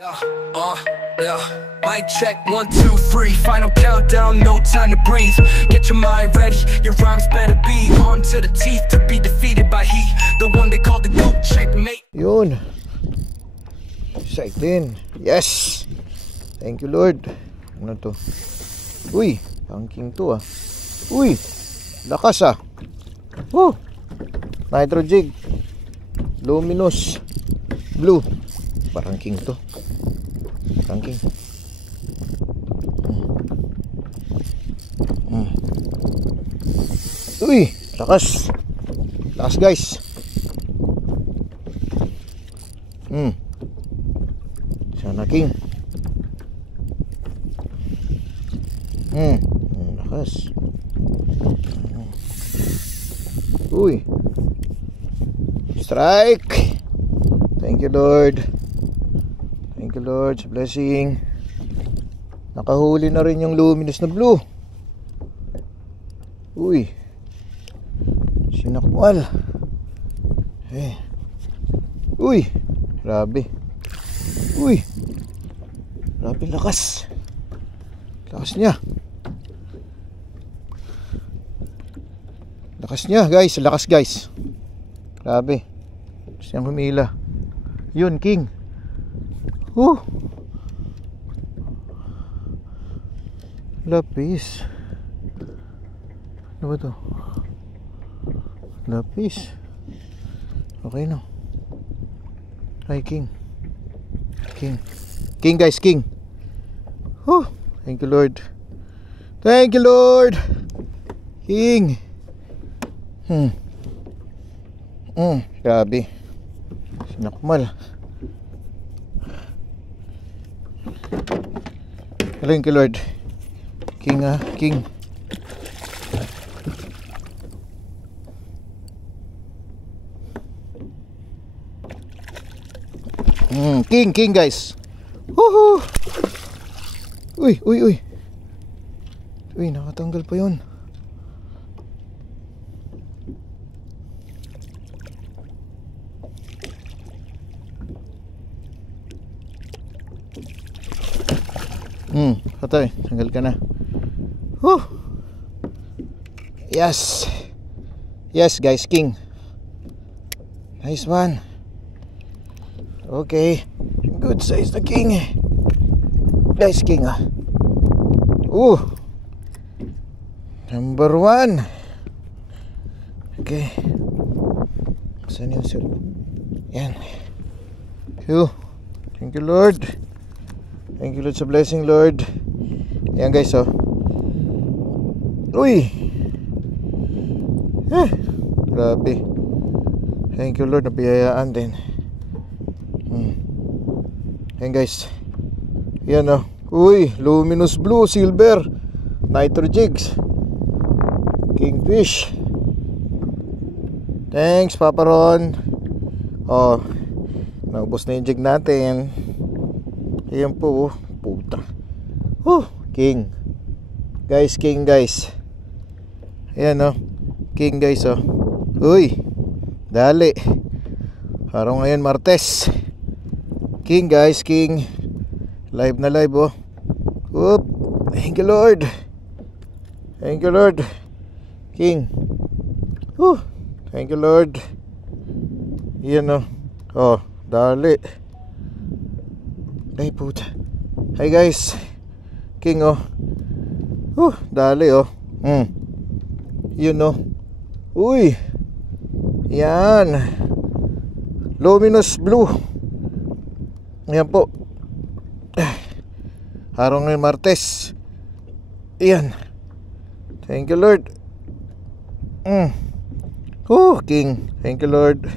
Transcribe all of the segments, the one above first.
Yeah. Mic check, 1, 2, 3. Final countdown, no time to breathe. Get your mind ready, your rhymes better be on to the teeth to be defeated by he, the one they call the GOAT. Checkmate. Yun. Exciting. Yes. Thank you, Lord. Ano to? Uy, tangking to ah. Uy, lakas ah. Woo. Nitro jig. Luminous blue. Parang king to. Tangking. Uy, lakas. Lakas guys. Sana king. Lakas. Uy. Strike. Thank you, Lord. Thank you, Lord, sa blessing. Nakahuli na rin yung luminous na blue. Uy. Sinakwal. Uy. Grabe. Uy. Grabe lakas. Lakas niya. Lakas niya, guys. Lakas, guys. Grabe. Siyang humila. Yun, king. Lapis. Ano ba to? Lapis. Okay no. Ay, king. King guys, king. Thank you, Lord. Thank you, Lord. King. Grabe. Sinakmal. Thank you, Lord. King. King guys. Woohoo. Uy. Uy, nakatanggal pa yun. Patay, tanggal ka na. Yes. Yes guys, king. Nice one. Okay. Good size the king. Nice king ah. Number 1. Okay. Saan yung sir? Yan. Thank you, Lord. Thank you, Lord, sa blessing, Lord. Ayan guys, Uy. Grabe. Thank you, Lord, nabiyayaan din. Ayan guys. Ayan Uy, luminous blue, silver, nitro jigs, kingfish. Thanks, Papa Ron. Naubos na yung jig natin. Ayan po, puta. King. Guys, king guys. Ayan king guys Uy, dali. Parang ngayon Martes. King guys, king. Live na live Thank you, Lord. Thank you, Lord. King. Thank you, Lord. Ayan dali. Ay puta. Hi guys. King dali Yun Uy. Yan. Luminous blue. Ayan po. Araw ngayon Martes. Ayan. Thank you, Lord. King. Thank you, Lord.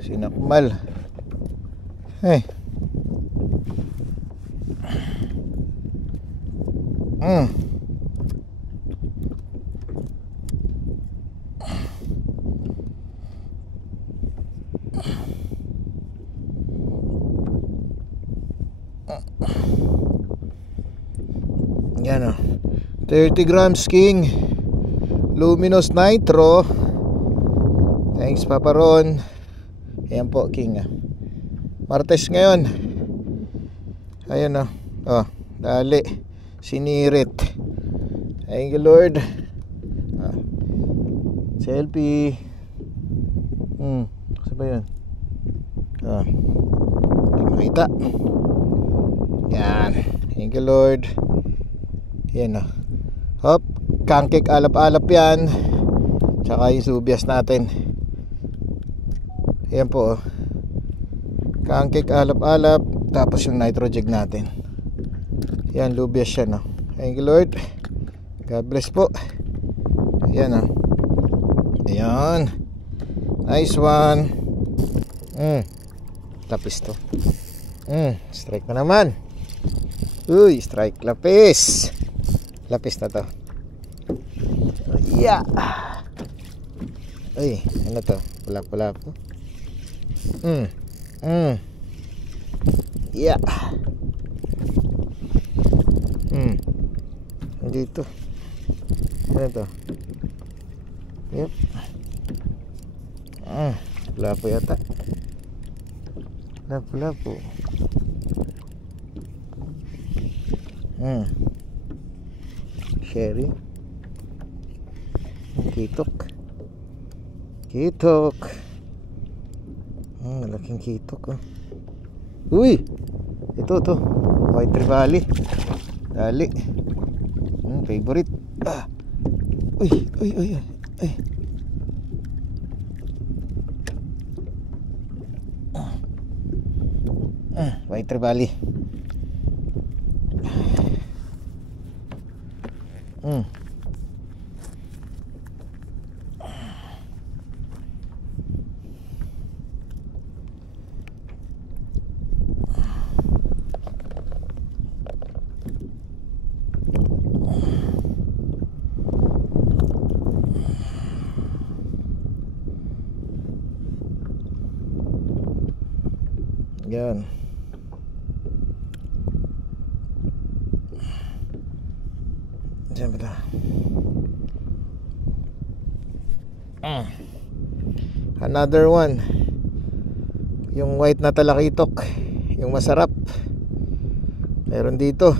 Sinakmal. Yan 30 grams king luminous nitro Thanks Papa Ron. Ayan po King. Martes ngayon. Ayun o. Oh, dali. Sinirit. Thank you Lord. Selfie. Saan ba yun? Hindi makita. Yan. Thank you Lord. Yan o. Hop. Kangkik alap-alap yan. Tsaka yung subyas natin. Ayan po oh. Kangkik alap-alap. Tapos yung nitrogen natin. Yan, lubyas siya no. Thank you Lord. God bless po. Ayan oh. Ayan. Nice one. Lapis to. Strike na naman. Uy, strike lapis. Lapis na to. Yeah. Ay, ano to? Pula-pula po. Yeah. Dito. Ano to? Yep. Pula-po yata. Pula-po. Sherry. Kitok. Malaking kitok oh. Uy! Ito White Trevally. Dali. Favorite. Uy. White Trevally. Yan. Diyan ba ito? Another one. Yung white na talakitok. Yung masarap. Meron dito.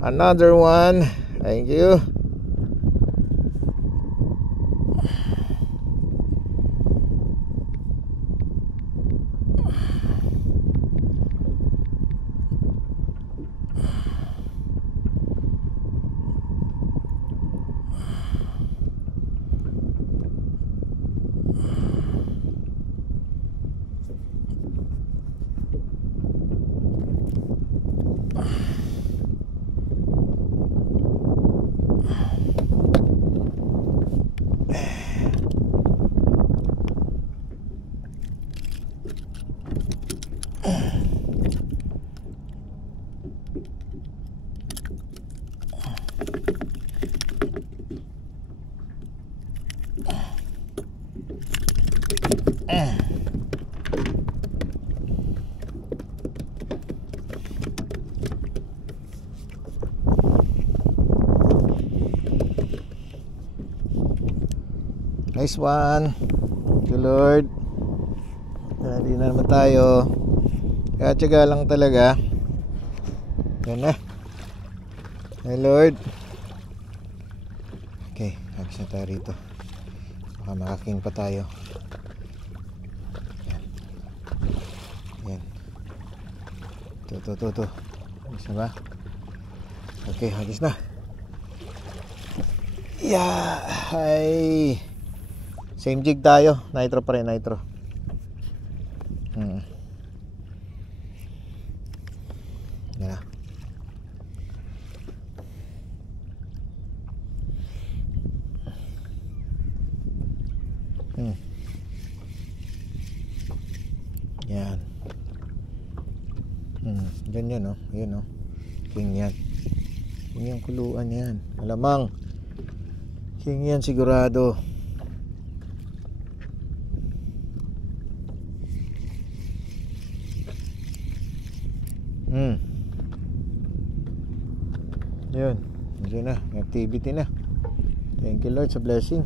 Another one. Thank you. Nice one. Thank you Lord. Ready na naman tayo. Kaya tiyaga lang talaga. Yan na. Hey Lord. Okay, agos na tayo rito. Baka makaking pa tayo. Yan. Ito. Agos na ba? Okay, agos na. Yeah. Hi. Same jig tayo. Nitro pa rin, nitro. Yan. Yan. Ganyan oh. Yan oh. King yan. King yung kuluan yan. Malamang. King yan sigurado. Yun. Yun na. Activity na. Thank you Lord sa blessing.